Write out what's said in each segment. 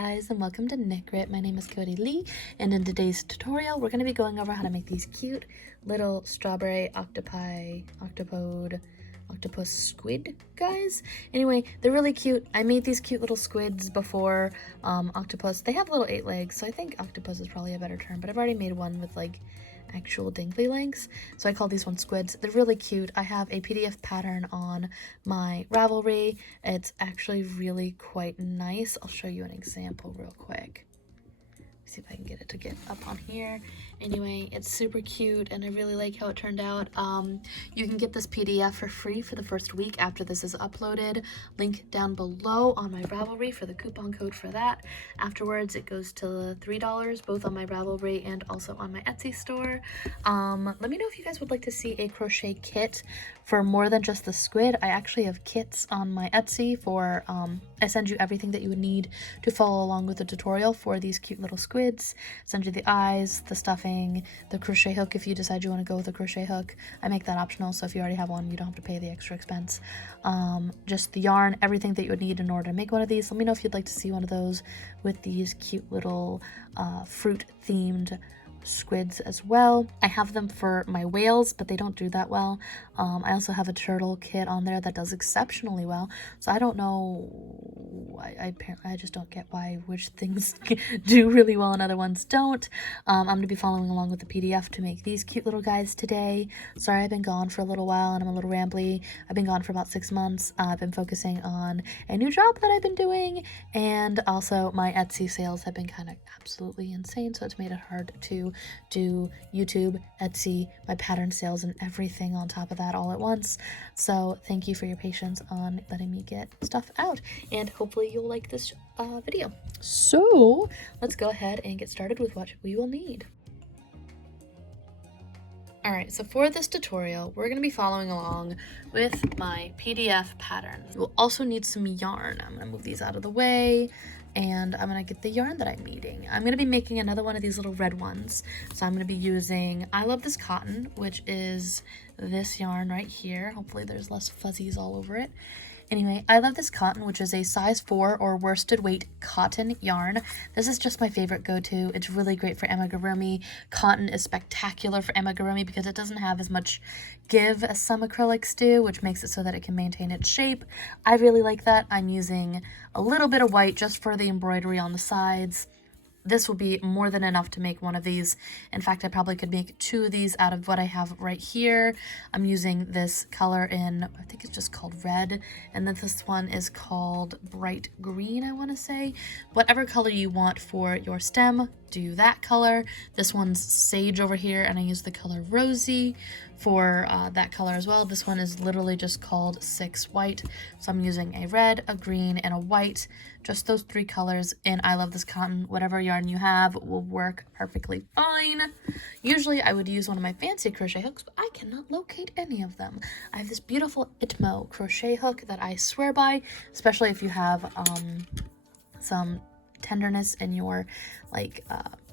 guys, and welcome to Knit. My name is Cody Lee, and in today's tutorial we're going to be going over how to make these cute little strawberry octopus squid guys. Anyway, they're really cute. I made these cute little squids before. Octopus, they have little 8 legs, so I think octopus is probably a better term, but I've already made one with like actual dangly legs, so I call these ones squids. They're really cute. I have a PDF pattern on my Ravelry. It's actually really quite nice. I'll show you an example real quick. See if I can get it to get up on here. Anyway, it's super cute and I really like how it turned out. You can get this PDF for free for the first week after this is uploaded. Link down below on my Ravelry for the coupon code for that. Afterwards, it goes to $3, both on my Ravelry and also on my Etsy store. Let me know if you guys would like to see a crochet kit for more than just the squid. I actually have kits on my Etsy for, I send you everything that you would need to follow along with the tutorial for these cute little squids. Send you the eyes, the stuffing, the crochet hook if you decide you want to go with a crochet hook. I make that optional, so if you already have one, you don't have to pay the extra expense. Just the yarn, everything that you would need in order to make one of these. Let me know if you'd like to see one of those with these cute little fruit-themed squids as well. I have them for my whales, but they don't do that well. I also have a turtle kit on there that does exceptionally well, so I don't know, I just don't get why which things do really well and other ones don't. I'm going to be following along with the PDF to make these cute little guys today. Sorry I've been gone for a little while and I'm a little rambly. I've been gone for about 6 months. I've been focusing on a new job that I've been doing, and also my Etsy sales have been kind of absolutely insane, so it's made it hard to do YouTube, Etsy, my pattern sales, and everything on top of that all at once. So thank you for your patience on letting me get stuff out, and hopefully you'll like this video. So let's go ahead and get started with what we will need. Alright, so for this tutorial, we're going to be following along with my PDF pattern. We'll also need some yarn. I'm going to move these out of the way, and I'm going to get the yarn that I'm needing. I'm going to be making another one of these little red ones. So I'm going to be using I Love This Cotton, which is this yarn right here. Hopefully there's less fuzzies all over it. Anyway, I Love This Cotton, which is a size 4 or worsted weight cotton yarn. This is just my favorite go-to. It's really great for amigurumi. Cotton is spectacular for amigurumi because it doesn't have as much give as some acrylics do, which makes it so that it can maintain its shape. I really like that. I'm using a little bit of white just for the embroidery on the sides. This will be more than enough to make one of these. In fact, I probably could make 2 of these out of what I have right here. I'm using this color in, I think it's just called red, and then this one is called bright green, I want to say. Whatever color you want for your stem, do that color. This one's sage over here, and I use the color rosy for that color as well. This one is literally just called 6 white, so I'm using a red, a green, and a white. Just those 3 colors, and I Love This Cotton. Whatever yarn you have will work perfectly fine. Usually I would use one of my fancy crochet hooks, but I cannot locate any of them. I have this beautiful Itmo crochet hook that I swear by, especially if you have some tenderness in your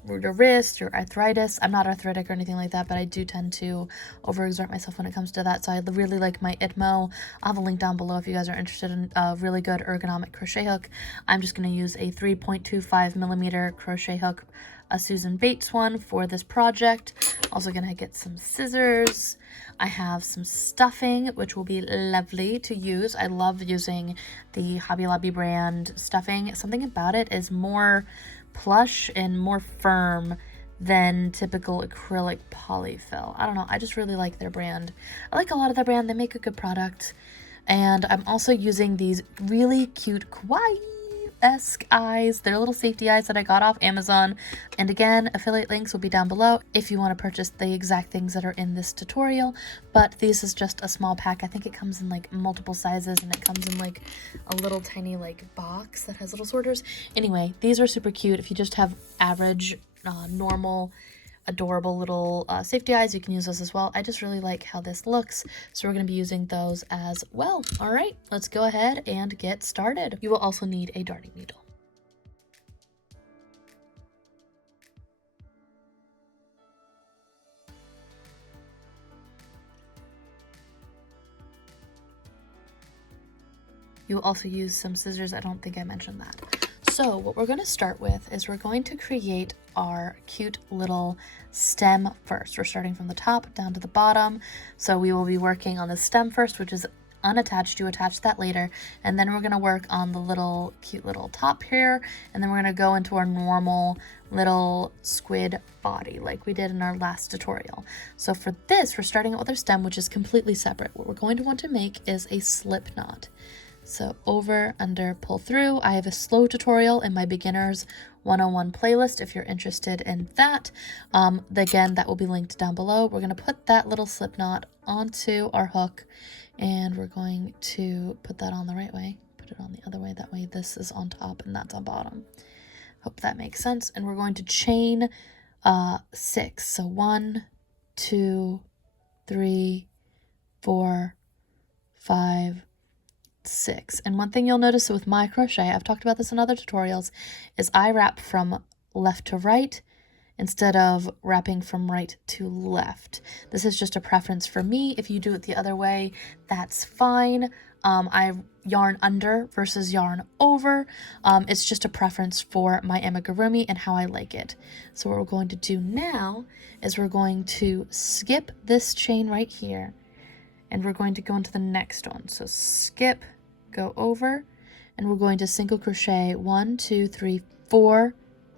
your wrist or arthritis. I'm not arthritic or anything like that, but I do tend to overexert myself when it comes to that, so I really like my Itmo. I'll have a link down below if you guys are interested in a really good ergonomic crochet hook. I'm just going to use a 3.25 millimeter crochet hook, a Susan Bates one for this project. Also gonna get some scissors. I have some stuffing, which will be lovely to use. I love using the Hobby Lobby brand stuffing. Something about it is more plush and more firm than typical acrylic polyfill. I don't know, I just really like their brand. I like a lot of their brand. They make a good product. And I'm also using these really cute kawaii-esque eyes. They're little safety eyes that I got off Amazon. And again, affiliate links will be down below if you want to purchase the exact things that are in this tutorial. But this is just a small pack. I think it comes in like multiple sizes, and it comes in like a little tiny like box that has little sorters. Anyway, these are super cute. If you just have average, normal, adorable little safety eyes, you can use those as well. I just really like how this looks, so we're going to be using those as well. All right, let's go ahead and get started. You will also need a darning needle. You will also use some scissors. I don't think I mentioned that. So what we're going to start with is we're going to create our cute little stem first. We're starting from the top down to the bottom. So we will be working on the stem first, which is unattached. You attach that later. And then we're going to work on the little cute little top here. And then we're going to go into our normal little squid body like we did in our last tutorial. So for this, we're starting out with our stem, which is completely separate. What we're going to want to make is a slip knot. So over, under, pull through. I have a slow tutorial in my beginners 101 playlist if you're interested in that. Again, that will be linked down below. We're going to put that little slip knot onto our hook, and we're going to put that on the right way. Put it on the other way. That way this is on top and that's on bottom. Hope that makes sense. And we're going to chain 6. So 1, 2, 3, 4, 5, 6. And one thing you'll notice with my crochet, I've talked about this in other tutorials, is I wrap from left to right instead of wrapping from right to left. This is just a preference for me. If you do it the other way, that's fine. I yarn under versus yarn over. It's just a preference for my amigurumi and how I like it. So what we're going to do now is we're going to skip this chain right here, and we're going to go into the next one. So skip, go over, and we're going to single crochet 1, 2, 3, 4.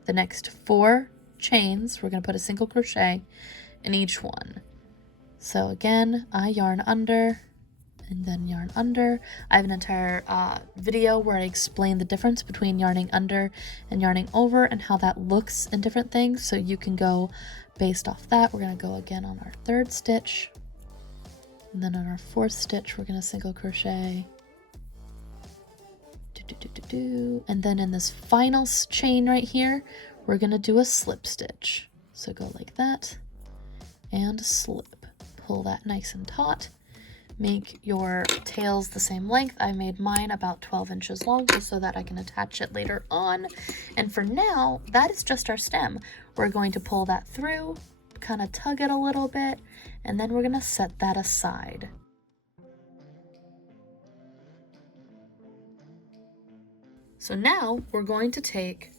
The next 4 chains, we're going to put a single crochet in each one. So again, I yarn under and then yarn under. I have an entire video where I explain the difference between yarning under and yarning over and how that looks in different things, so you can go based off that. We're going to go again on our 3rd stitch, and then on our 4th stitch we're going to single crochet, and then in this final chain right here we're going to do a slip stitch. So go like that and slip, pull that nice and taut. Make your tails the same length. I made mine about 12 inches long just so that I can attach it later on. And for now, that is just our stem. We're going to pull that through, kind of tug it a little bit, and then we're going to set that aside. So now we're going to take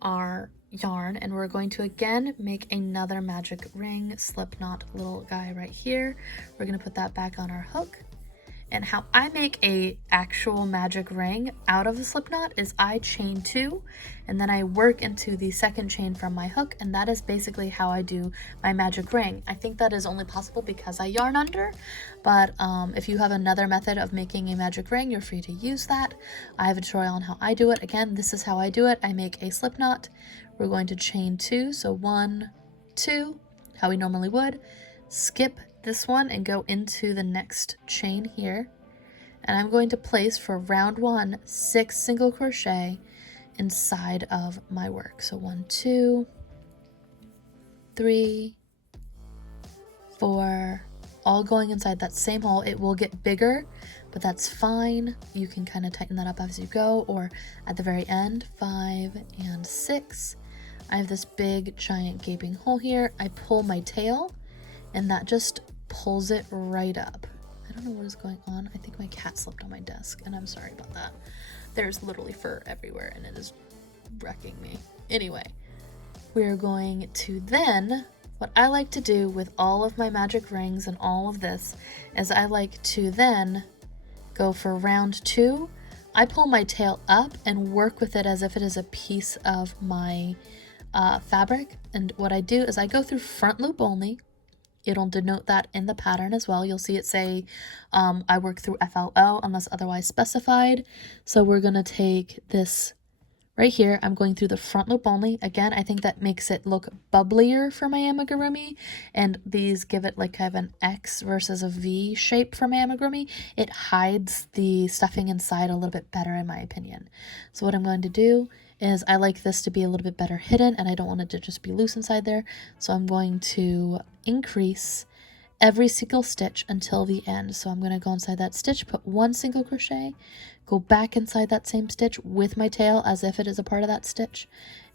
our yarn and we're going to again make another magic ring slip knot little guy right here. We're going to put that back on our hook. And how I make a actual magic ring out of a slip knot is I chain 2 and then I work into the second chain from my hook, and that is basically how I do my magic ring. I think that is only possible because I yarn under, but if you have another method of making a magic ring, you're free to use that. I have a tutorial on how I do it. Again, this is how I do it. I make a slip knot. We're going to chain 2, so 1, 2, how we normally would. Skip this one and go into the next chain here. And I'm going to place for round 1 6 single crochet inside of my work. So 1, 2, 3, 4, all going inside that same hole. It will get bigger, but that's fine. You can kind of tighten that up as you go, or at the very end. 5 and 6. I have this big giant gaping hole here. I pull my tail and that just pulls it right up. I don't know what is going on. I think my cat slept on my desk and I'm sorry about that. There's literally fur everywhere and it is wrecking me. Anyway, we're going to then, what I like to do with all of my magic rings and all of this is I like to then go for round 2. I pull my tail up and work with it as if it is a piece of my fabric. And what I do is I go through front loop only. It'll denote that in the pattern as well. You'll see it say I work through FLO unless otherwise specified. So we're going to take this right here. I'm going through the front loop only. Again, I think that makes it look bubblier for my amigurumi, and these give it like kind of an X versus a V shape for my amigurumi. It hides the stuffing inside a little bit better in my opinion. So what I'm going to do is I like this to be a little bit better hidden and I don't want it to just be loose inside there. So I'm going to increase every single stitch until the end. So I'm going to go inside that stitch, put 1 single crochet, go back inside that same stitch with my tail as if it is a part of that stitch,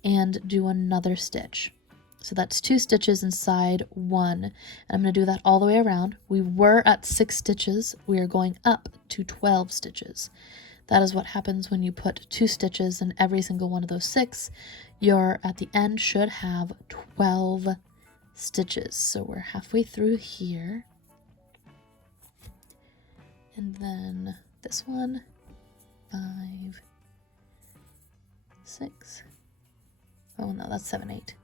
and do another stitch. So that's 2 stitches inside 1. And I'm going to do that all the way around. We were at 6 stitches. We are going up to 12 stitches. That is what happens when you put 2 stitches in every single one of those 6. Your at the end should have 12 stitches. So we're halfway through here. And then this one, 5, 6. Oh no, that's 7, 8.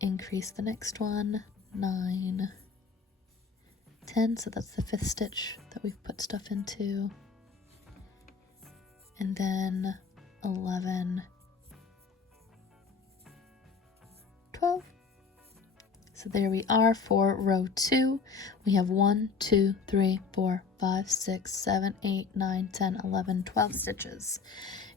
Increase the next one, 9, 10. So that's the 5th stitch that we've put stuff into. And then 11, 12. So there we are for row 2. We have 1, 2, 3, 4, 5, 6, 7, 8, 9, 10, 11, 12 stitches.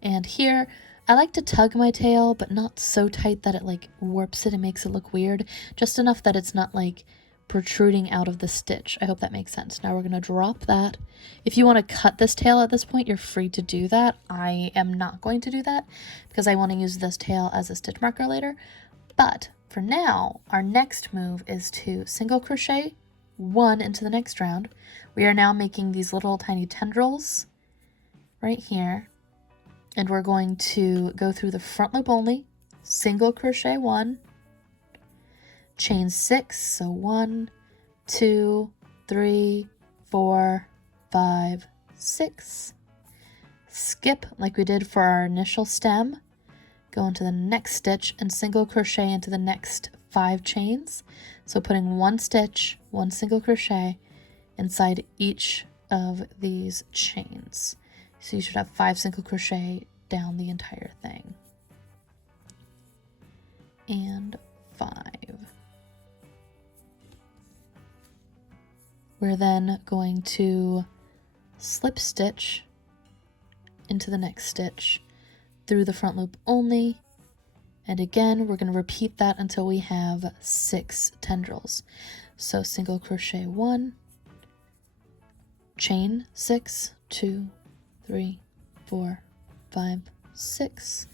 And here, I like to tug my tail, but not so tight that it like warps it and makes it look weird. Just enough that it's not like protruding out of the stitch. I hope that makes sense. Now we're going to drop that. If you want to cut this tail at this point, you're free to do that. I am not going to do that because I want to use this tail as a stitch marker later. But for now, our next move is to single crochet 1 into the next round. We are now making these little tiny tendrils right here. And we're going to go through the front loop only, single crochet 1, chain 6, so 1, 2, 3, 4, 5, 6. Skip like we did for our initial stem, go into the next stitch and single crochet into the next 5 chains. So putting 1 stitch, 1 single crochet inside each of these chains. So you should have 5 single crochet down the entire thing. And 5. We're then going to slip stitch into the next stitch through the front loop only. And again, we're going to repeat that until we have 6 tendrils. So single crochet 1, chain 6, 2, 3, 4, 5, 6.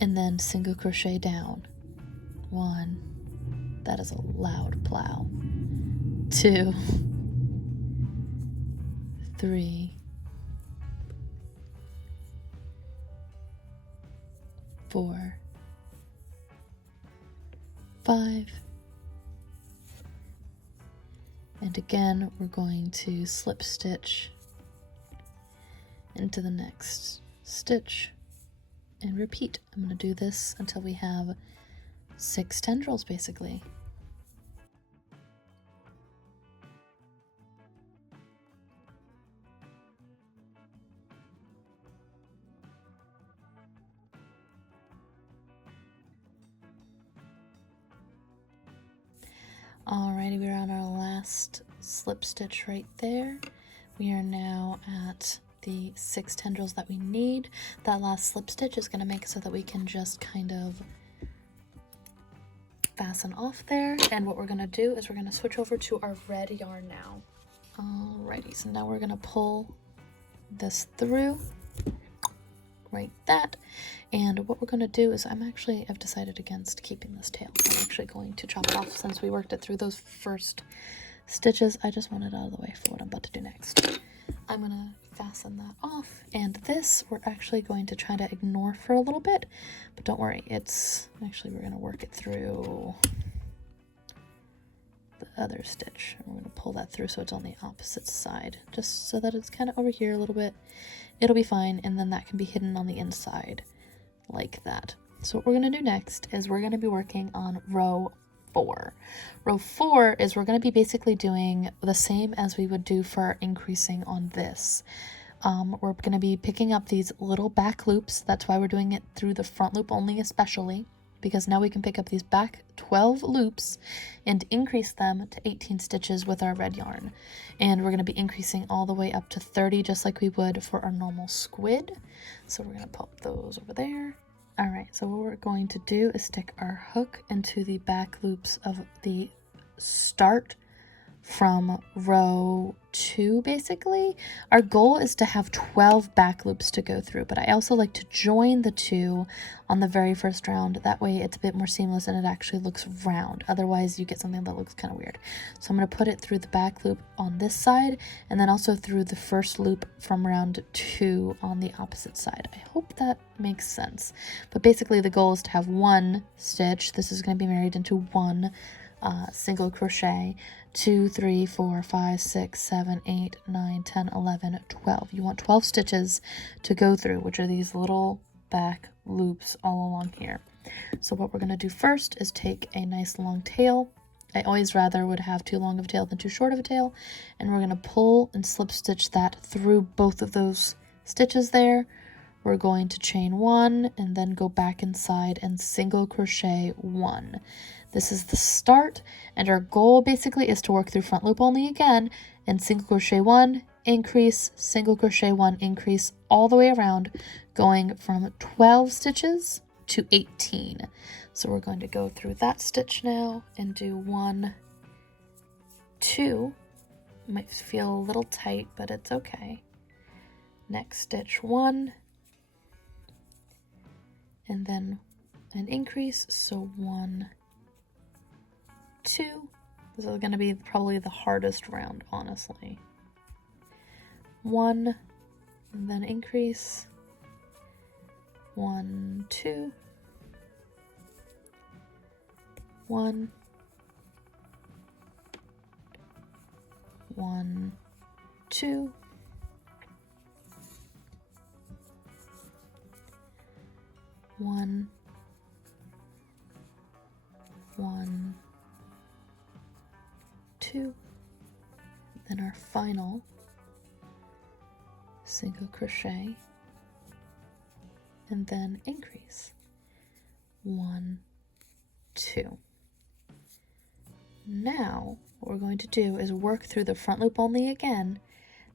And then single crochet down. 1. That is a loud plow. 2, 3, 4, 5. And again, we're going to slip stitch into the next stitch and repeat. I'm going to do this until we have 6 tendrils basically. Alrighty, we're on our last slip stitch right there. We are now at the 6 tendrils that we need. That last slip stitch is going to make it so that we can just kind of fasten off there. And what we're going to do is we're going to switch over to our red yarn now. Alrighty, so now we're going to pull this through like that. And what we're going to do is I've decided against keeping this tail. I'm actually going to chop it off since we worked it through those first stitches. I just want it out of the way for what I'm about to do next. I'm going to fasten that off, and this we're actually going to try to ignore for a little bit, but don't worry, we're going to work it through the other stitch. And we're going to pull that through so it's on the opposite side, just so that it's kind of over here a little bit. It'll be fine, and then that can be hidden on the inside like that. So what we're going to do next is we're going to be working on row 4. Row 4 is we're going to be basically doing the same as we would do for increasing on this. We're going to be picking up these little back loops. That's why we're doing it through the front loop only, especially because now we can pick up these back 12 loops and increase them to 18 stitches with our red yarn. And we're going to be increasing all the way up to 30 just like we would for our normal squid. So we're going to pop those over there. All right, so what we're going to do is stick our hook into the back loops of the start from row 2 basically. Our goal is to have 12 back loops to go through, but I also like to join the 2 on the very first round. That way it's a bit more seamless and it actually looks round. Otherwise you get something that looks kind of weird. So I'm going to put it through the back loop on this side and then also through the first loop from round 2 on the opposite side. I hope that makes sense. But basically the goal is to have 1 stitch. This is going to be married into 1 single crochet, 2, 3, 4, 5, 6, 7, 8, 9, 10, 11, 12. You want 12 stitches to go through, which are these little back loops all along here. So what we're going to do first is take a nice long tail. I always rather would have too long of a tail than too short of a tail. And we're going to pull and slip stitch that through both of those stitches there. We're going to chain 1 and then go back inside and single crochet 1. This is the start, and our goal basically is to work through front loop only again and single crochet 1, increase, single crochet 1, increase all the way around, going from 12 stitches to 18. So we're going to go through that stitch now and do 1, 2. Might feel a little tight, but it's okay. Next stitch 1, and then an increase, so 1, 2. This is going to be probably the hardest round, honestly. 1, and then increase, 1, 2, 1, 1, 2, 1, 1, 2, then our final single crochet, and then increase, 1, 2. Now what we're going to do is work through the front loop only again.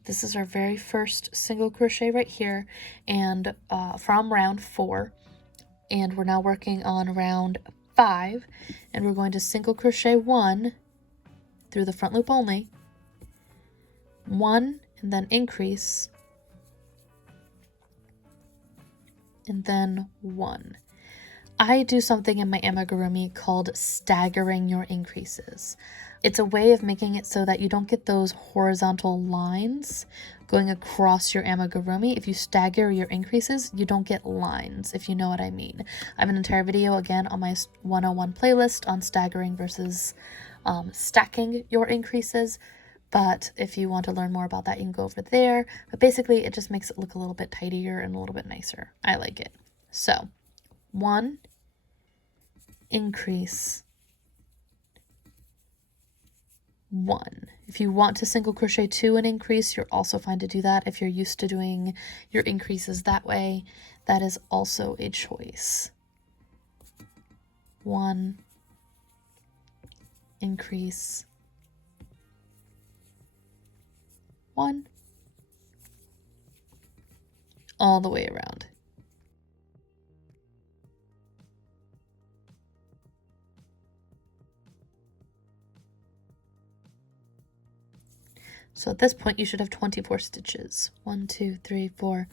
This is our very first single crochet right here, and from round 4, and we're now working on round 5, and we're going to single crochet 1 through the front loop only, 1, and then increase, and then 1. I do something in my amigurumi called staggering your increases. It's a way of making it so that you don't get those horizontal lines going across your amigurumi. If you stagger your increases, you don't get lines, if you know what I mean. I have an entire video, again, on my 101 playlist on staggering versus stacking your increases. But if you want to learn more about that, you can go over there. But basically, it just makes it look a little bit tidier and a little bit nicer. I like it. So, 1, increase, 1. If you want to single crochet 2 and increase, you're also fine to do that. If you're used to doing your increases that way, that is also a choice. 1, increase, 1, all the way around. So at this point, you should have 24 stitches. 1, 2, 3, 4,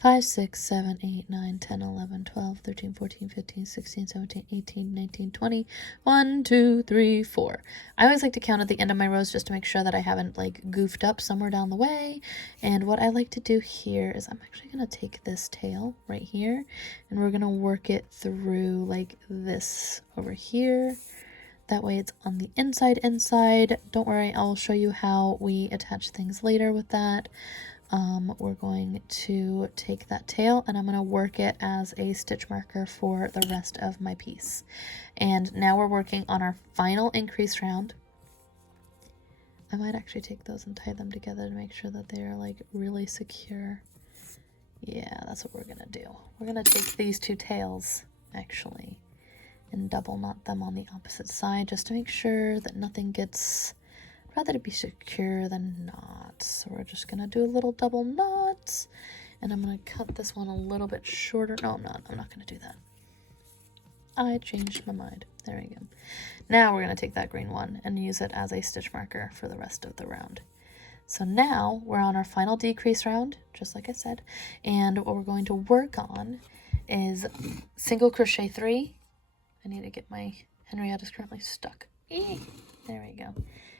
5, 6, 7, 8, 9, 10, 11, 12, 13, 14, 15, 16, 17, 18, 19, 20. 1, 2, 3, 4. I always like to count at the end of my rows just to make sure that I haven't like goofed up somewhere down the way. And what I like to do here is I'm actually going to take this tail right here and we're going to work it through like this over here. That way it's on the inside. Don't worry, I'll show you how we attach things later with that. We're going to take that tail and I'm going to work it as a stitch marker for the rest of my piece. And now we're working on our final increase round. I might actually take those and tie them together to make sure that they are like really secure. Yeah, that's what we're going to do. We're going to take these two tails actually and double knot them on the opposite side just to make sure that nothing gets, I'd rather to be secure than not. So we're just gonna do a little double knot and I'm gonna cut this one a little bit shorter. No, I'm not gonna do that. I changed my mind. There we go. Now we're going to take that green one and use it as a stitch marker for the rest of the round. So now we're on our final decrease round, just like I said, and what we're going to work on is single crochet 3. I need to get my Henrietta's currently stuck. Eee! There we go.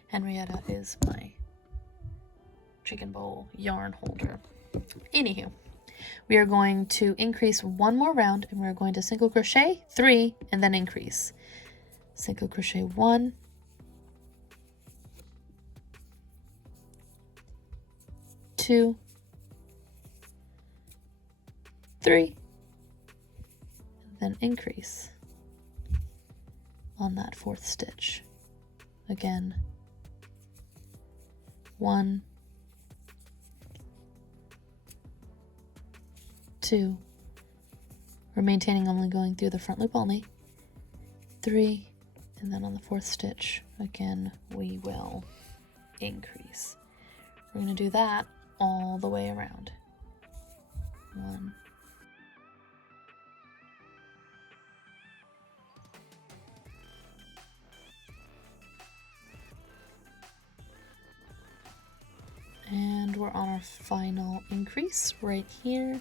Henrietta is my chicken bowl yarn holder. Anywho, we are going to increase one more round, and we're going to single crochet 3 and then increase. Single crochet 1, 2, 3, then increase on that 4th stitch. Again, 1, 2, we're maintaining only going through the front loop only, 3, and then on the 4th stitch, again, we will increase. We're going to do that all the way around. 1, and we're on our final increase right here.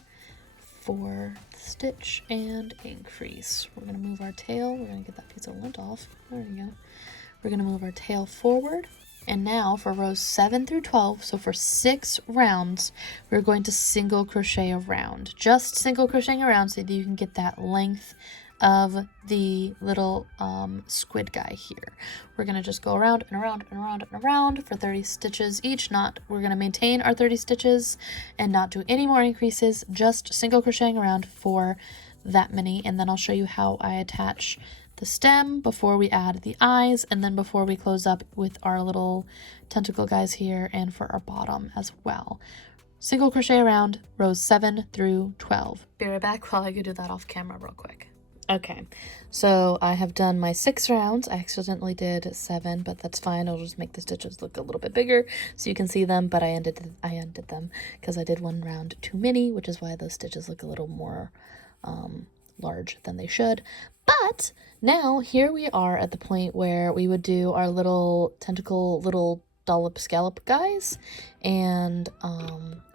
4th stitch and increase. We're going to move our tail. We're going to get that piece of lint off. There we go. We're going to move our tail forward. And now for rows 7 through 12, so for 6 rounds, we're going to single crochet around. Just single crocheting around so that you can get that length of the little squid guy here. We're going to just go around and around and around and around for 30 stitches each. We're going to maintain our 30 stitches and not do any more increases, just single crocheting around for that many. And then I'll show you how I attach the stem before we add the eyes, and then before we close up with our little tentacle guys here, and for our bottom as well. Single crochet around rows 7 through 12. Be right back while I go do that off camera real quick. Okay, so I have done my 6 rounds. I accidentally did 7, but that's fine. I'll just make the stitches look a little bit bigger so you can see them, but I undid them because I did 1 round too many, which is why those stitches look a little more large than they should. But now here we are at the point where we would do our little tentacle, little dollop scallop guys, and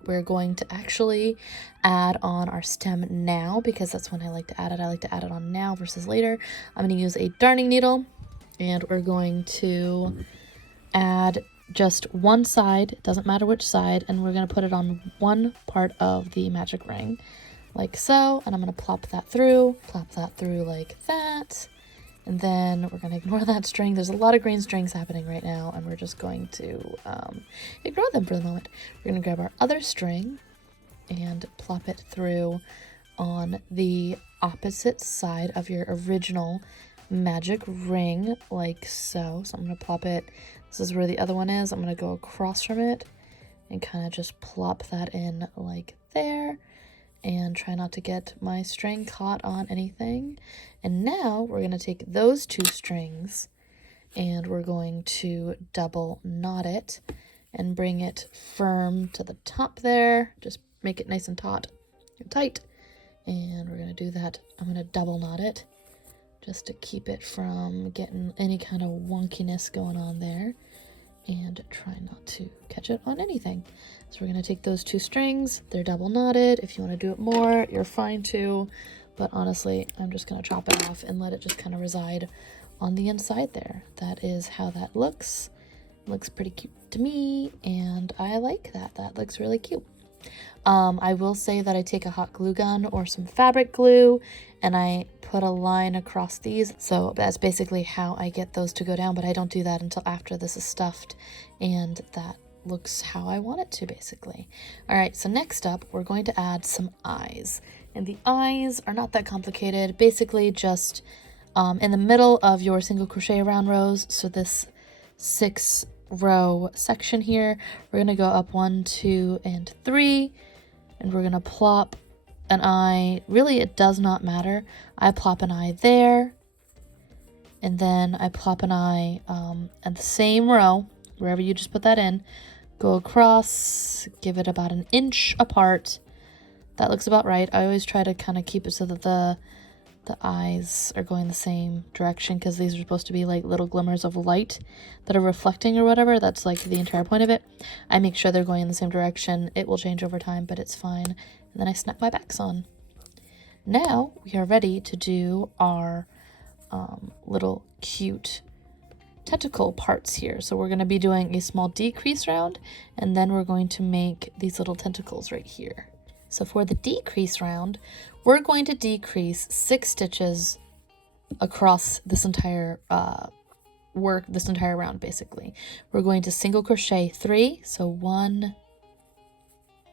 we're going to actually add on our stem now because that's when I like to add it. I like to add it on now versus later. I'm going to use a darning needle, and we're going to add just one side, doesn't matter which side, and we're going to put it on one part of the magic ring like so, and I'm going to plop that through like that. And then we're going to ignore that string. There's a lot of green strings happening right now, and we're just going to ignore them for the moment. We're going to grab our other string and plop it through on the opposite side of your original magic ring, like so. So I'm going to plop it. This is where the other one is. I'm going to go across from it and kind of just plop that in like there. And try not to get my string caught on anything. And now we're going to take those 2 strings and we're going to double knot it and bring it firm to the top there. Just make it nice and taut and tight. And we're going to do that. I'm going to double knot it just to keep it from getting any kind of wonkiness going on there. And try not to catch it on anything. So we're going to take those 2 strings. They're double knotted. If you want to do it more, you're fine too. But honestly, I'm just going to chop it off and let it just kind of reside on the inside there. That is how that looks. It looks pretty cute to me, and I like that. That looks really cute. I will say that I take a hot glue gun or some fabric glue and I put a line across these. So that's basically how I get those to go down, but I don't do that until after this is stuffed, and that looks how I want it to basically. All right, so next up we're going to add some eyes, and the eyes are not that complicated. Basically just in the middle of your single crochet around rows, so this 6 row section here, we're going to go up 1, 2, and 3, and we're going to plop an eye. Really, it does not matter. I plop an eye there, and then I plop an eye at the same row, wherever you just put that in, go across, give it about 1 inch apart. That looks about right. I always try to kind of keep it so that the the eyes are going the same direction because these are supposed to be like little glimmers of light that are reflecting or whatever. That's like the entire point of it. I make sure they're going in the same direction. It will change over time, but it's fine. And then I snap my backs on. Now we are ready to do our little cute tentacle parts here. So we're going to be doing a small decrease round, and then we're going to make these little tentacles right here. So for the decrease round, we're going to decrease 6 stitches across this entire this entire round basically. We're going to single crochet 3, so 1,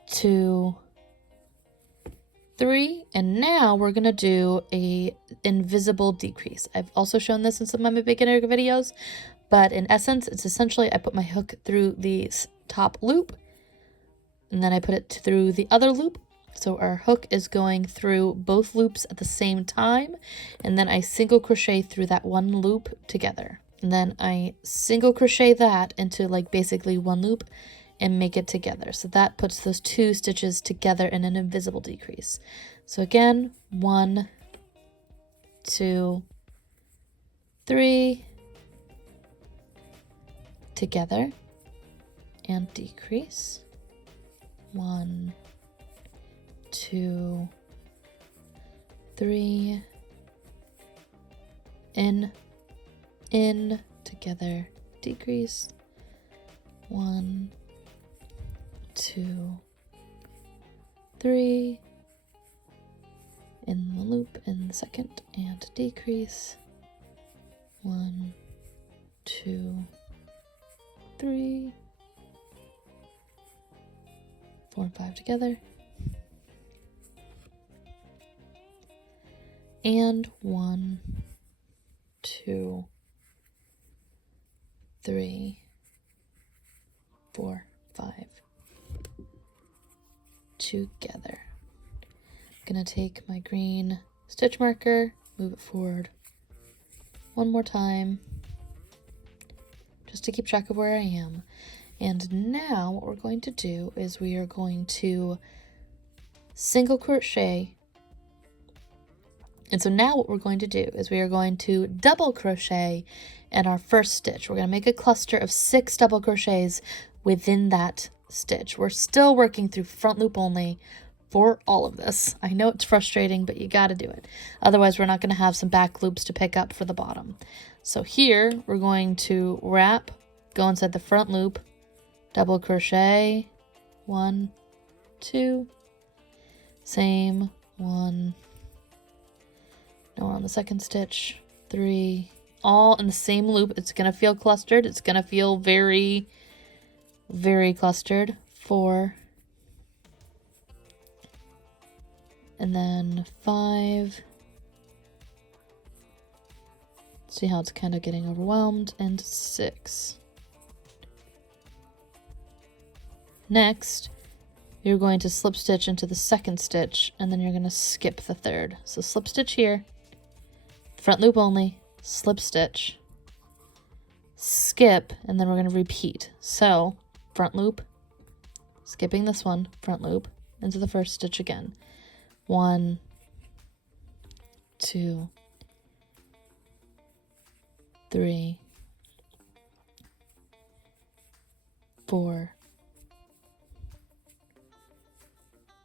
2, 3, and now we're gonna do a invisible decrease. I've also shown this in some of my beginner videos, but in essence, it's essentially I put my hook through the top loop, and then I put it through the other loop. So our hook is going through both loops at the same time, and then I single crochet through that one loop together. And then I single crochet that into like basically one loop and make it together. So that puts those 2 stitches together in an invisible decrease. So again, 1, 2, 3, together, and decrease. 1, 2, 3, in, together, decrease. 1, 2, 3, in the loop in the second, and decrease. 1, 2, 3, 4 and 5 together, and 1, 2, 3, 4, 5 together. I'm gonna take my green stitch marker, move it forward one more time just to keep track of where I am. And now what we're going to do is we are going to single crochet. And so now what we're going to do is we are going to double crochet in our first stitch. We're going to make a cluster of 6 double crochets within that stitch. We're still working through front loop only for all of this. I know it's frustrating, but you got to do it. Otherwise, we're not going to have some back loops to pick up for the bottom. So here we're going to wrap, go inside the front loop, double crochet, 1, 2, same, 1, now we're on the second stitch, 3, all in the same loop. It's going to feel clustered. It's going to feel very, very clustered. 4, and then 5. See how it's kind of getting overwhelmed, and 6. Next, you're going to slip stitch into the second stitch, and then you're going to skip the third. So slip stitch here, front loop only, slip stitch, skip, and then we're going to repeat. So front loop, skipping this one, front loop, into the first stitch again. 1, 2, 3, 4,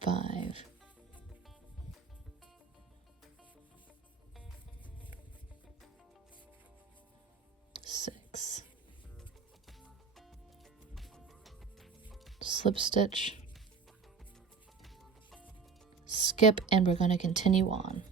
5, 6, slip stitch, skip, and we're going to continue on.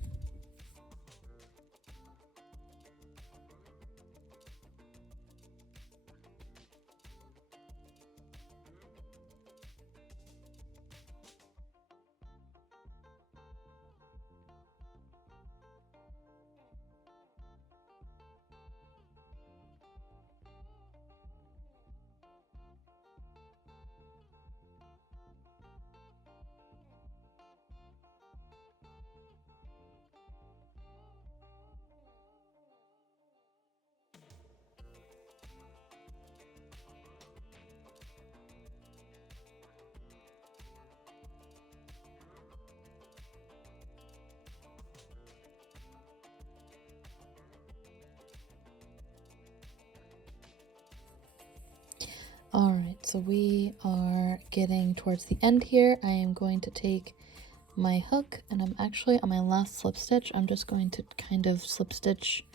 All right, so we are getting towards the end here. I am going to take my hook, and I'm actually on my last slip stitch. I'm just going to kind of slip stitch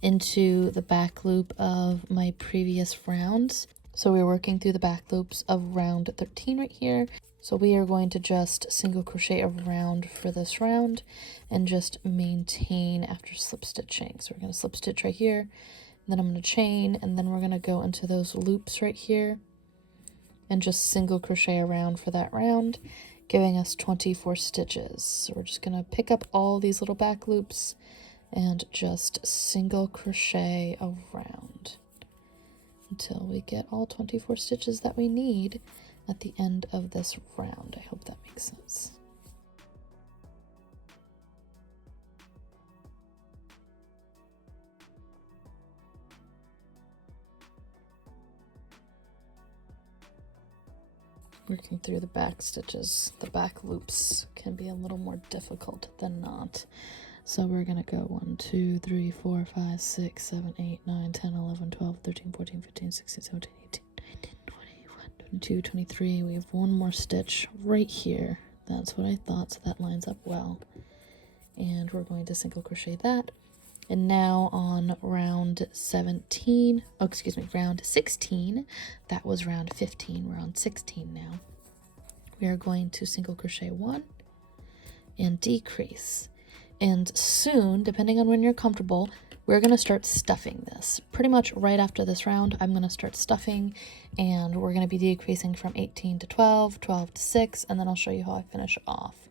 into the back loop of my previous rounds. So we're working through the back loops of round 13 right here. So we are going to just single crochet around for this round and just maintain after slip stitching. So we're going to slip stitch right here, then I'm going to chain, and then we're going to go into those loops right here and just single crochet around for that round, giving us 24 stitches. So we're just going to pick up all these little back loops and just single crochet around until we get all 24 stitches that we need at the end of this round. I hope that makes sense. Working through the back stitches, the back loops can be a little more difficult than not. So we're going to go 1, 2, 3, 4, 5, 6, 7, 8, 9, 10, 11, 12, 13, 14, 15, 16, 17, 18, 19, 20, 21, 22, 23. We have one more stitch right here. That's what I thought, so that lines up well. And we're going to single crochet that. And now on round 17, oh, excuse me, round 16, that was round 15, we're on 16 now. We are going to single crochet 1 and decrease. And soon, depending on when you're comfortable, we're going to start stuffing this. Pretty much right after this round, I'm going to start stuffing, and we're going to be decreasing from 18 to 12, 12 to 6, and then I'll show you how I finish off.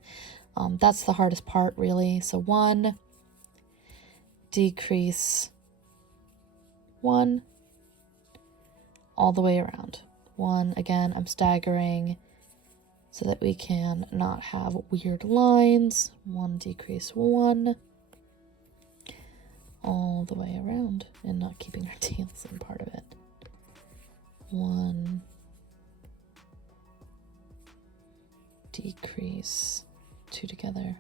That's the hardest part, really. So 1, decrease 1, all the way around. 1, again, I'm staggering so that we can not have weird lines. 1, decrease 1, all the way around, and not keeping our tails in part of it. 1, decrease, 2 together,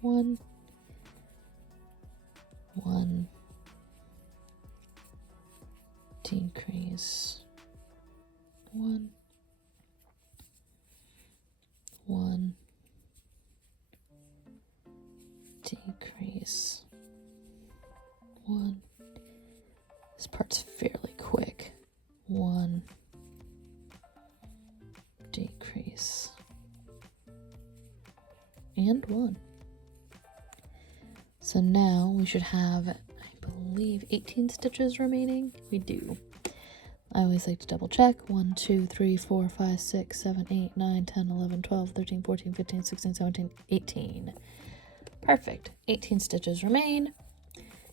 1, 1, decrease, 1, 1, decrease, 1. This part's fairly quick. 1, decrease, and 1. So now we should have, I believe, 18 stitches remaining. We do. I always like to double check. 1, 2, 3, 4, 5, 6, 7, 8, 9, 10, 11, 12, 13, 14, 15, 16, 17, 18. Perfect. 18 stitches remain.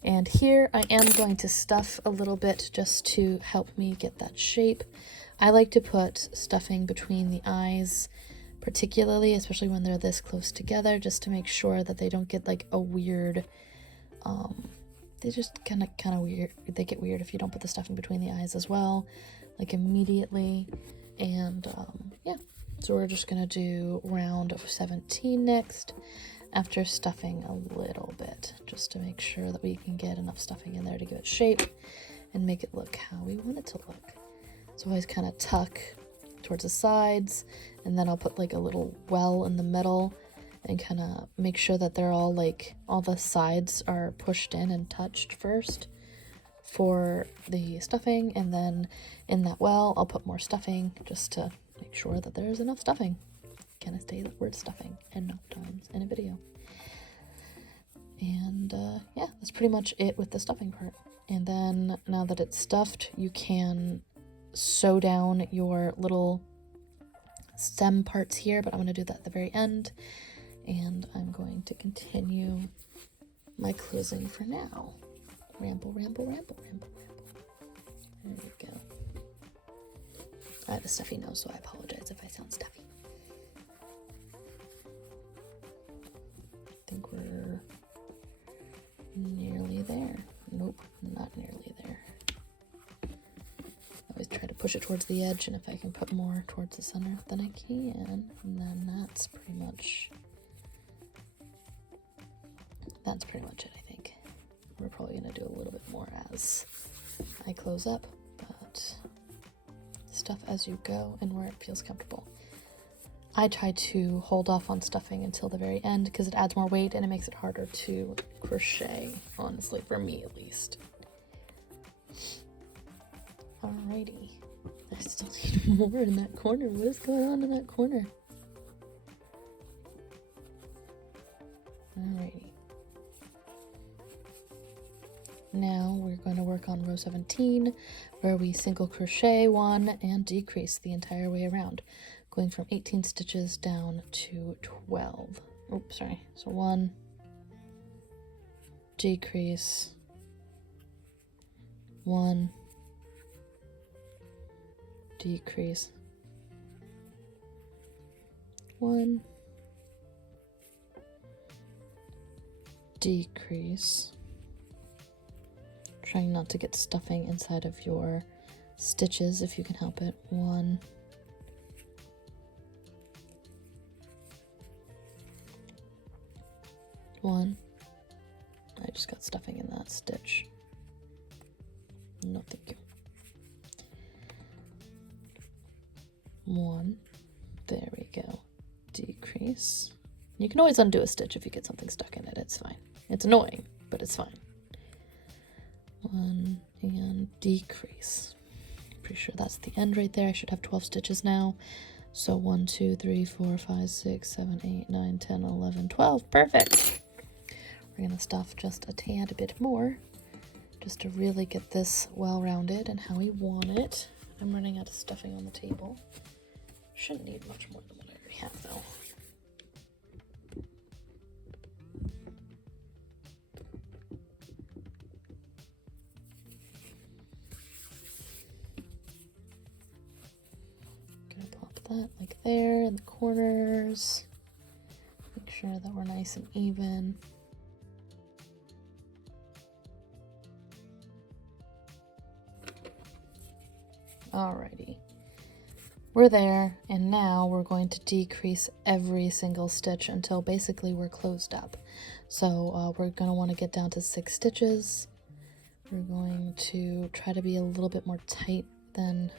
And here I am going to stuff a little bit just to help me get that shape. I like to put stuffing between the eyes, particularly, especially when they're this close together, just to make sure that they don't get like a weird, they just kind of weird. They get weird if you don't put the stuffing between the eyes as well, like immediately. And yeah, so we're just gonna do round 17 next, after stuffing a little bit, just to make sure that we can get enough stuffing in there to give it shape and make it look how we want it to look. So I always kind of tuck towards the sides, and then I'll put like a little well in the middle and kind of make sure that they're all like, all the sides are pushed in and touched first for the stuffing, and then in that well I'll put more stuffing just to make sure that there's enough stuffing. Can I say the word stuffing enough times in a video? And yeah, that's pretty much it with the stuffing part. And then now that it's stuffed, you can sew down your little stem parts here, but I'm going to do that at the very end. And I'm going to continue my closing for now. Ramble, ramble, ramble, ramble, ramble. There we go. I have a stuffy nose, so I apologize if I sound stuffy. I think we're nearly there. Nope, not nearly there. I always try to push it towards the edge, and if I can put more towards the center, then I can. And then that's pretty much it, I think. We're probably going to do a little bit more as I close up, but stuff as you go and where it feels comfortable. I try to hold off on stuffing until the very end because it adds more weight and it makes it harder to crochet, honestly, for me at least. Alrighty. I still need more in that corner. What is going on in that corner? Alrighty. Now we're going to work on row 17 where we single crochet 1 and decrease the entire way around, going from 18 stitches down to 12. Oops, sorry. So 1, decrease, 1, decrease, 1, decrease. Trying not to get stuffing inside of your stitches if you can help it. 1, I just got stuffing in that stitch. No, thank you. 1, there we go. Decrease. You can always undo a stitch if you get something stuck in it. It's fine. It's annoying, but it's fine. 1 and decrease. Pretty sure that's the end right there. I should have 12 stitches now. So 1, 2, 3, 4, 5, 6, 7, 8, 9, 10, 11, 12. Perfect. We're going to stuff just a tad bit more just to really get this well-rounded and how we want it. I'm running out of stuffing on the table. Shouldn't need much more than what I already have though. That like there in the corners. Make sure that we're nice and even. Alrighty, we're there, and now we're going to decrease every single stitch until basically we're closed up. So we're going to want to get down to 6 stitches. We're going to try to be a little bit more tight than,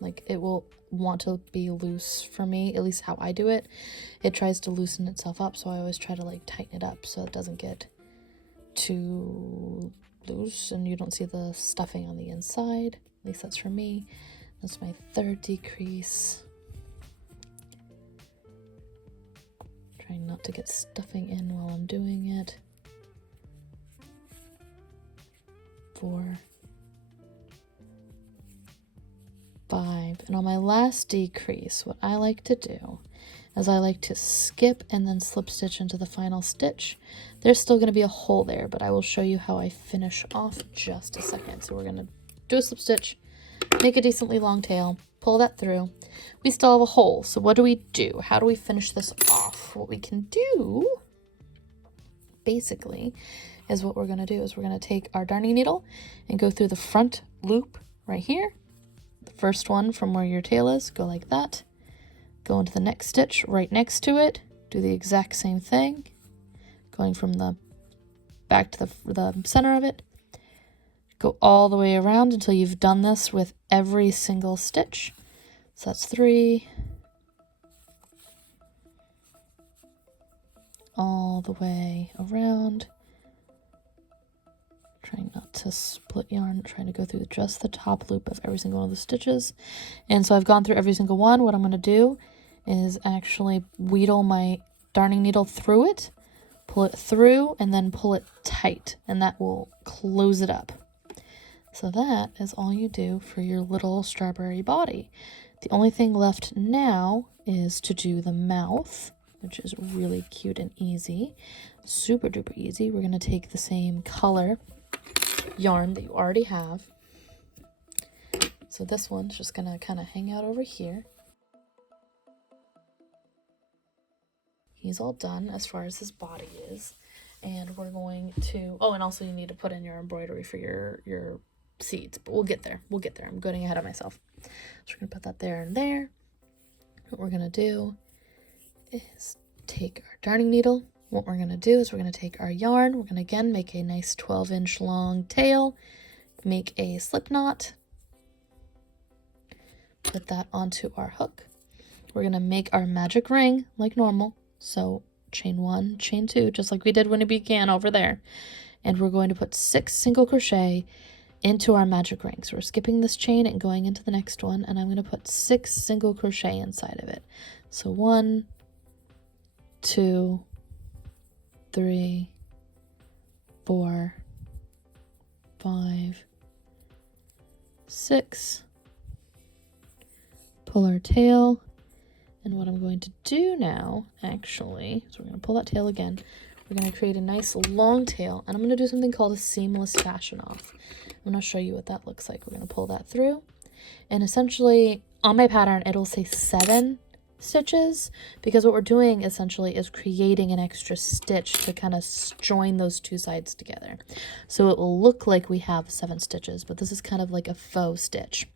like, it will want to be loose for me, at least how I do it. It tries to loosen itself up, so I always try to like tighten it up so it doesn't get too loose and you don't see the stuffing on the inside. At least that's for me. That's my 3rd decrease. Trying not to get stuffing in while I'm doing it. 4, 5, and on my last decrease, what I like to do is I like to skip and then slip stitch into the final stitch. There's still going to be a hole there, but I will show you how I finish off just a second. So we're going to do a slip stitch, make a decently long tail, pull that through. We still have a hole, so what do we do? How do we finish this off? What we can do, basically, is what we're going to do is we're going to take our darning needle and go through the front loop right here. First one from where your tail is, go like that, go into the next stitch right next to it, do the exact same thing, going from the back to the center of it, go all the way around until you've done this with every single stitch. So that's 3, all the way around. Trying not to split yarn, trying to go through just the top loop of every single one of the stitches. And so I've gone through every single one. What I'm going to do is actually wheedle my darning needle through it, pull it through, and then pull it tight, and that will close it up. So that is all you do for your little strawberry body. The only thing left now is to do the mouth, which is really cute and easy. Super duper easy. We're going to take the same color yarn that you already have. So this one's just going to kind of hang out over here. He's all done as far as his body is. And we're going to, oh, and also you need to put in your embroidery for your seeds, but we'll get there. We'll get there. I'm getting ahead of myself. So we're going to put that there and there. What we're going to do is take our darning needle. What we're going to do is we're going to take our yarn. We're going to again make a nice 12-inch long tail, make a slip knot, put that onto our hook. We're gonna make our magic ring like normal. So chain 1, chain 2, just like we did when we began over there. And we're going to put 6 single crochet into our magic ring. So we're skipping this chain and going into the next one, and I'm going to put 6 single crochet inside of it. So 1, 2, 3, 4, 5, 6. Pull our tail, and what I'm going to do now, actually, so we're going to pull that tail again. We're going to create a nice long tail, and I'm going to do something called a seamless fashion off. I'm going to show you what that looks like. We're going to pull that through, and essentially on my pattern it'll say 7 stitches, because what we're doing essentially is creating an extra stitch to kind of join those two sides together. So it will look like we have 7 stitches, but this is kind of like a faux stitch.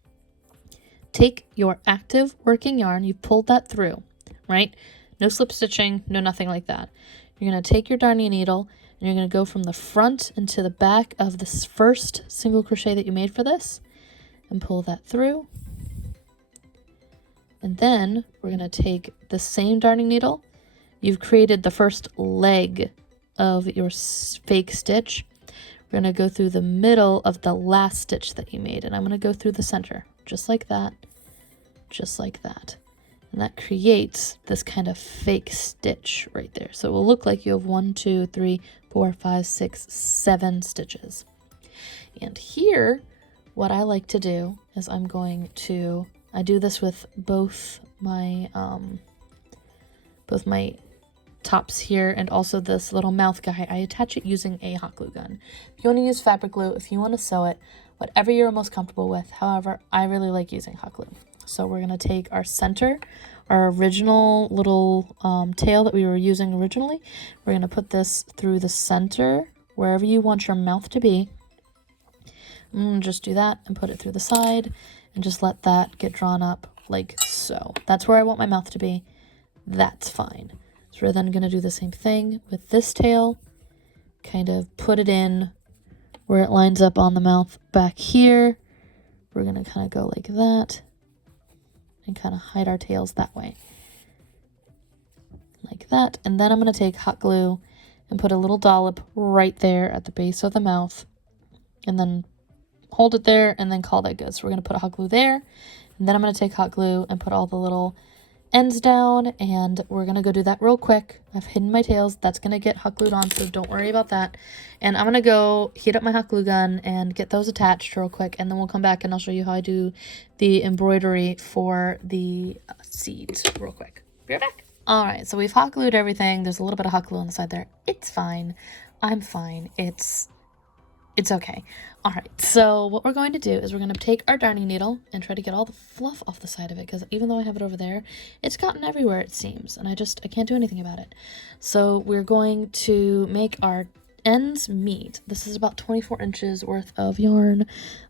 Take your active working yarn, you've pulled that through, right? No slip stitching, no nothing like that. You're going to take your darning needle and you're going to go from the front into the back of this first single crochet that you made for this and pull that through. And then we're going to take the same darning needle. You've created the first leg of your fake stitch. We're going to go through the middle of the last stitch that you made, and I'm going to go through the center, just like that, just like that. And that creates this kind of fake stitch right there. So it will look like you have 1, 2, 3, 4, 5, 6, 7 stitches. And here, what I like to do is I do this with both my tops here and also this little mouth guy. I attach it using a hot glue gun. If you want to use fabric glue, if you want to sew it, whatever you're most comfortable with. However, I really like using hot glue. So we're going to take our center, our original little tail that we were using originally. We're going to put this through the center, wherever you want your mouth to be. Just do that and put it through the side and just let that get drawn up like so. That's where I want my mouth to be. That's fine. So we're then going to do the same thing with this tail. Kind of put it in where it lines up on the mouth back here. We're going to kind of go like that and kind of hide our tails that way. Like that. And then I'm going to take hot glue and put a little dollop right there at the base of the mouth. And then hold it there and then call that good. So we're going to put hot glue there. And then I'm going to take hot glue and put all the little ends down. And we're going to go do that real quick. I've hidden my tails. That's going to get hot glued on, so don't worry about that. And I'm going to go heat up my hot glue gun and get those attached real quick. And then we'll come back and I'll show you how I do the embroidery for the seeds real quick. Be right back. All right, so we've hot glued everything. There's a little bit of hot glue on the side there. It's fine. I'm fine. It's okay. All right, so what we're going to do is we're going to take our darning needle and try to get all the fluff off the side of it, because even though I have it over there, it's gotten everywhere, it seems, and I can't do anything about it. So we're going to make our ends meet. This is about 24 inches worth of yarn.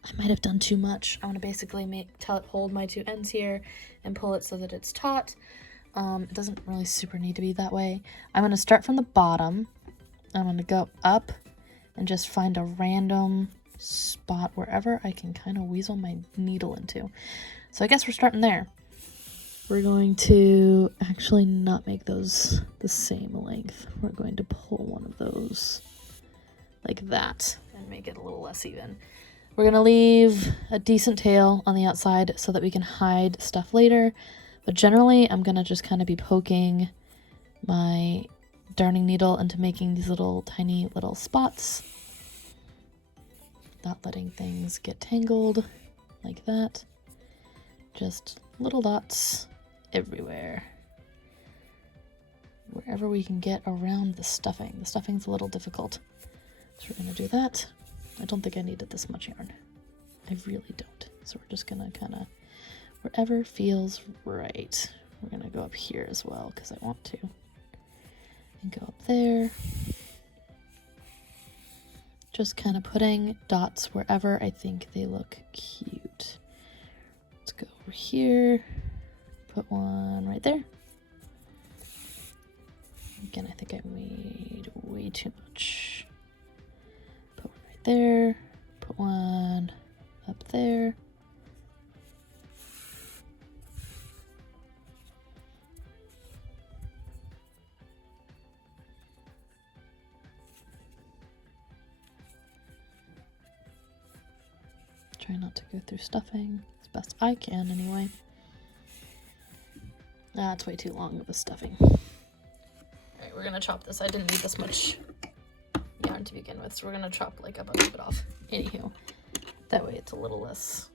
I might have done too much. I want to basically hold my 2 ends here and pull it so that it's taut. It doesn't really super need to be that way. I'm going to start from the bottom. I'm going to go up and just find a random spot wherever I can kind of weasel my needle into. So I guess we're starting there. We're going to actually not make those the same length. We're going to pull one of those like that and make it a little less even. We're going to leave a decent tail on the outside so that we can hide stuff later. But generally, I'm going to just kind of be poking my darning needle into making these little tiny little spots. Not letting things get tangled like that. Just little dots everywhere. Wherever we can get around the stuffing. The stuffing's a little difficult. So we're going to do that. I don't think I needed this much yarn. I really don't. So we're just going to kind of, wherever feels right. We're going to go up here as well because I want to. And go up there. Just kind of putting dots wherever I think they look cute. Let's go over here. Put one right there. Again, I think I made way too much. Put one right there. Put one up there. Try not to go through stuffing as best I can anyway. That's way too long of a stuffing. Alright, we're gonna chop this. I didn't need this much yarn to begin with, so we're gonna chop like a bunch of it off. Anywho, that way it's a little less.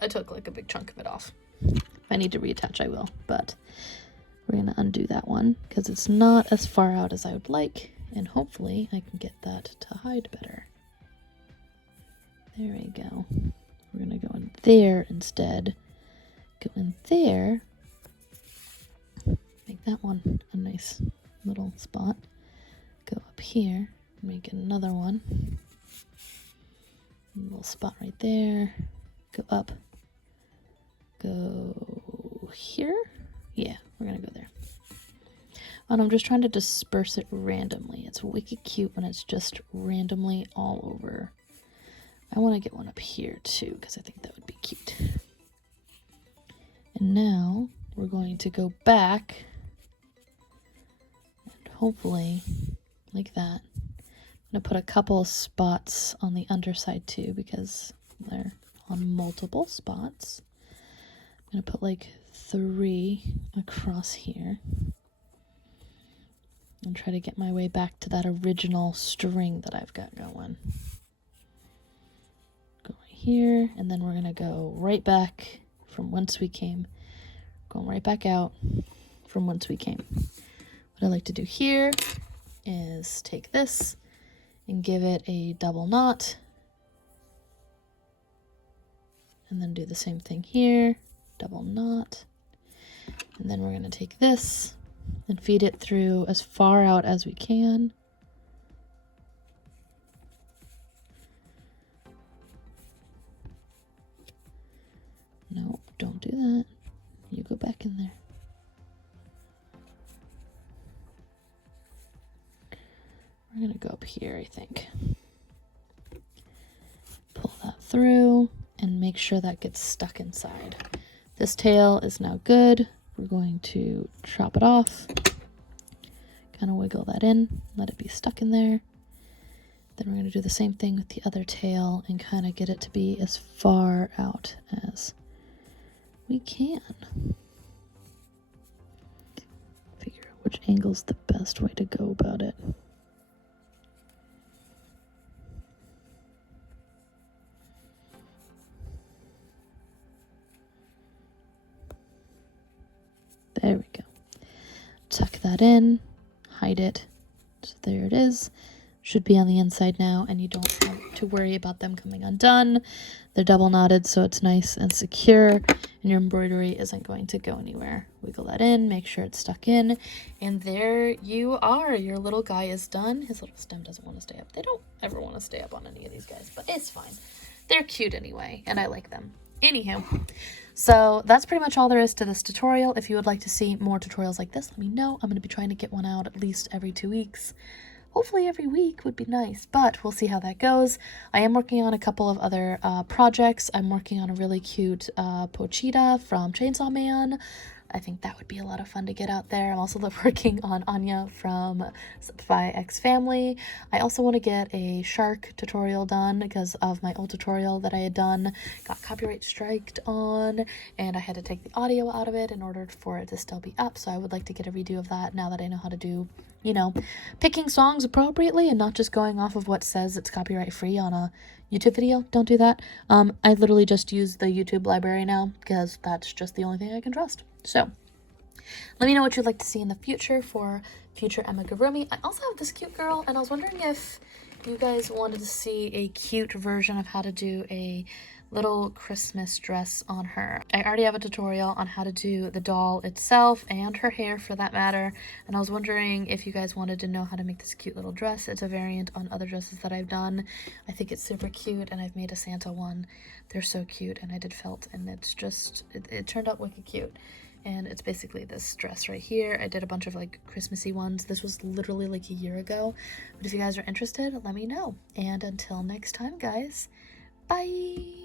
I took like a big chunk of it off. If I need to reattach, I will, but we're gonna undo that one because it's not as far out as I would like, and hopefully I can get that to hide better. There we go. We're gonna go in there instead. Go in there. Make that one a nice little spot. Go up here. Make another one. A little spot right there. Go up. Go here. Yeah, we're gonna go there. And I'm just trying to disperse it randomly. It's wicked cute when it's just randomly all over. I want to get one up here too, because I think that would be cute. And now we're going to go back and hopefully like that. I'm going to put a couple of spots on the underside too, because they're on multiple spots. I'm going to put like 3 across here and try to get my way back to that original string that I've got going. Go right here, and then we're going to go right back from whence we came. Going right back out from whence we came. What I like to do here is take this and give it a double knot. And then do the same thing here, double knot. And then we're going to take this and feed it through as far out as we can. No, don't do that. You go back in there. We're going to go up here, I think. Pull that through and make sure that gets stuck inside. This tail is now good. We're going to chop it off. Kind of wiggle that in, let it be stuck in there. Then we're going to do the same thing with the other tail and kind of get it to be as far out as we can. Figure out which angle's the best way to go about it. There we go. Tuck that in, hide it. So there it is. Should be on the inside now, and you don't have to worry about them coming undone. They're double knotted, so it's nice and secure, and your embroidery isn't going to go anywhere. Wiggle that in, make sure it's stuck in, and there you are. Your little guy is done. His little stem doesn't want to stay up. They don't ever want to stay up on any of these guys, but it's fine. They're cute anyway, and I like them. Anywho, so that's pretty much all there is to this tutorial. If you would like to see more tutorials like this, let me know. I'm going to be trying to get one out at least every 2 weeks. Hopefully every week would be nice, but we'll see how that goes. I am working on a couple of other projects. I'm working on a really cute Pochita from Chainsaw Man. I think that would be a lot of fun to get out there. I'm also working on Anya from Simplify X Family. I also want to get a shark tutorial done because of my old tutorial that I had done. Got copyright striked on, and I had to take the audio out of it in order for it to still be up. So I would like to get a redo of that now that I know how to do, you know, picking songs appropriately and not just going off of what says it's copyright free on a YouTube video. Don't do that. I literally just use the YouTube library now because that's just the only thing I can trust. So let me know what you'd like to see in the future for future Amigurumi. I also have this cute girl, and I was wondering if you guys wanted to see a cute version of how to do a little Christmas dress on her. I already have a tutorial on how to do the doll itself and her hair for that matter, and I was wondering if you guys wanted to know how to make this cute little dress. It's a variant on other dresses that I've done. I think it's super cute, and I've made a Santa one. They're so cute, and I did felt, and it's just, it turned out wicked cute. And it's basically this dress right here. I did a bunch of like Christmassy ones. This was literally like a year ago. But if you guys are interested, let me know. And until next time, guys, bye!